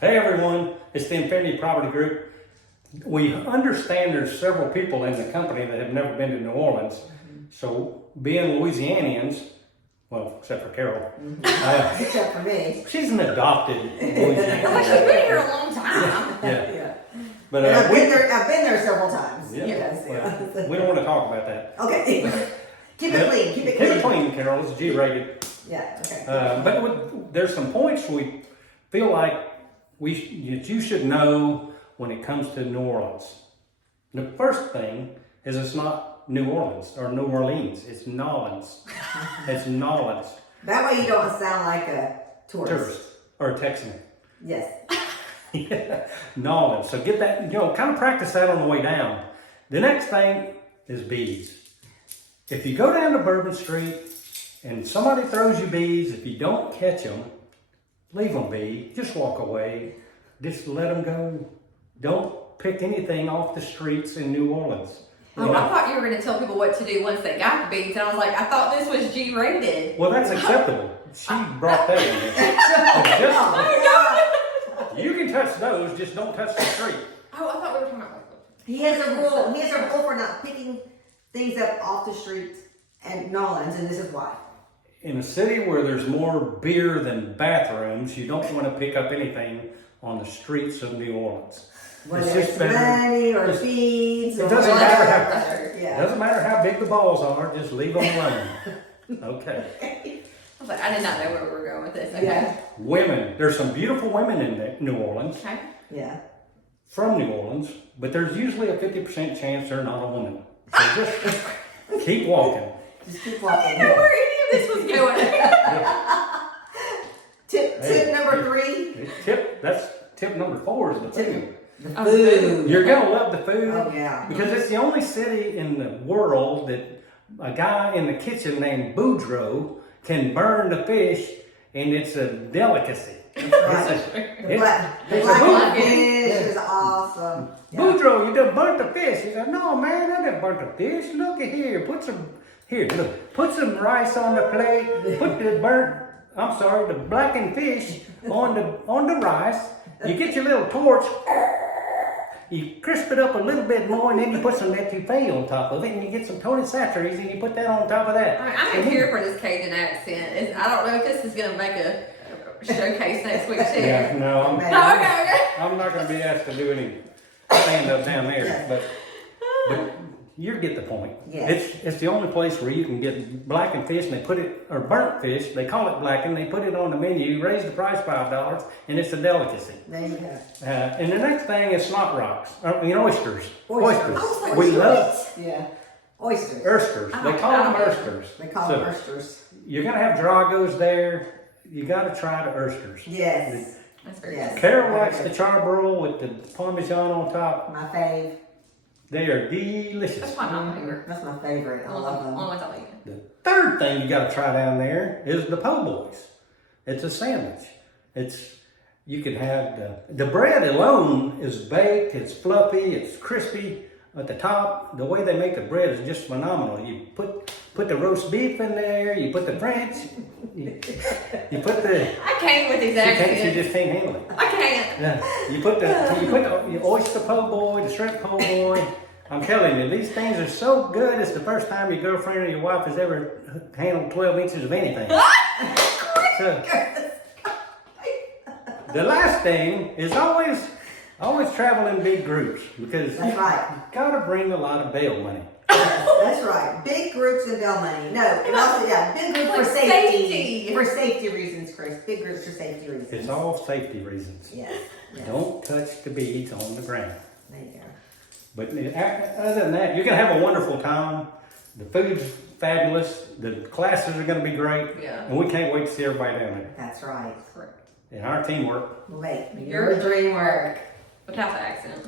Hey everyone, it's the Infinity Property Group. We understand there's several people in the company that have never been to New Orleans. So being Louisianians, well, except for Carol, Except for me. she's an adopted Well, Louisianian. she's been here a long time. Yeah, Yeah. but And I've we, been there several times. Yeah. Yes. well, we don't want to talk about that. Okay. Keep it clean. Keep it Keep it clean. clean, Carol. It's G-rated. Yeah. Okay. There's some points we feel like you should know when it comes to New Orleans. The first thing is it's not New Orleans or New Orleans. It's Nolans. It's Nolans. That way you don't sound like a tourist. Tourist or a Texan. Yes. Yeah, Nolans. So get that, kind of practice that on the way down. The next thing is bees. If you go down to Bourbon Street and somebody throws you bees, if you don't catch them, leave them be. Just walk away. Just let them go. Don't pick anything off the streets in New Orleans. Oh, I thought you were going to tell people what to do once they got the beads, and I was like, I thought this was G-rated. Well, that's acceptable. She brought that in there. You can touch those, just don't touch the street. Oh, I thought we were talking about He has a rule. He has a rule for not picking things up off the street and Nolans, and this is why. In a city where there's more beer than bathrooms, you don't want to pick up anything on the streets of New Orleans. Whether It's it's just better- money or just- beads. it or doesn't whatever. matter how- It Yeah. doesn't matter how big the balls are, just leave them alone. Okay. I was like, I did not know where we were going with this. Okay. Yeah. Women. There's some beautiful women in New Orleans, Okay. Yeah. from New Orleans, but there's usually a 50% chance they're not a woman. So just keep walking. Just keep I walking. didn't know where any of this was going. Tip number 3. That's tip number 4 is the food. The Oh, food. You're gonna love the food. Oh yeah. Because it's the only city in the world that a guy in the kitchen named Boudreaux can burn the fish, and it's a delicacy. That's right. The black it's a black food. fish is awesome. Yeah. Boudreaux, you done burnt the fish. He said, "No, man, I didn't burn the fish. Look at here. Put some rice on the plate. Put the blackened fish on the rice. You get your little torch." You crisp it up a little bit more, and then you put some etouffee on top of it, and you get some Tony Chachere's, and you put that on top of that. I mean, I'm not here for this Cajun accent. I don't know if this is going to make a showcase next week, too. Yeah, no, Oh, okay. I'm not going to be asked to do any stand up down there, but you get the point. Yes. It's the only place where you can get blackened fish, and they put it, or burnt fish, they call it blackened, they put it on the menu, raise the price $5, and it's a delicacy. There you go. And the next thing is snot rocks, Oysters. oysters. Oh, We oysters. love Yeah. Oysters. oysters. They call them oysters. They call So, them oysters. you're gonna have dragos there. You gotta try the oysters. Yes. That's very Yes. good. Carol likes the charbroil with the parmesan on top. My fave. They are That's delicious. why I'm here. That's my favorite. I love them. Only ones I like. The third thing you gotta try down there is the po' boys. It's a sandwich. You can have the bread alone is baked. It's fluffy. It's crispy at the top. The way they make the bread is just phenomenal. You put the roast beef in there. You put the French. You put the. I can't with these She accents. just can't handle it. I can't. Yeah. You put the oyster po' boy, the shrimp po' boy. I'm telling you, these things are so good. It's the first time your girlfriend or your wife has ever handled 12 inches of anything. So, the last thing is always travel in big groups, because That's right. you gotta bring a lot of bail money. That's right. Big groups and bail money. No, and also, yeah, big groups for Like safety. safety. For safety reasons, Chris. Big groups for safety reasons. It's all safety reasons. Yes. Yes. Don't touch the beads on the ground. There you go. But other than that, you're gonna have a wonderful time. The food's fabulous. The classes are gonna be great. Yeah. And we can't wait to see everybody down there. That's right. Correct. And our teamwork. Make Your dream work. Without the accent.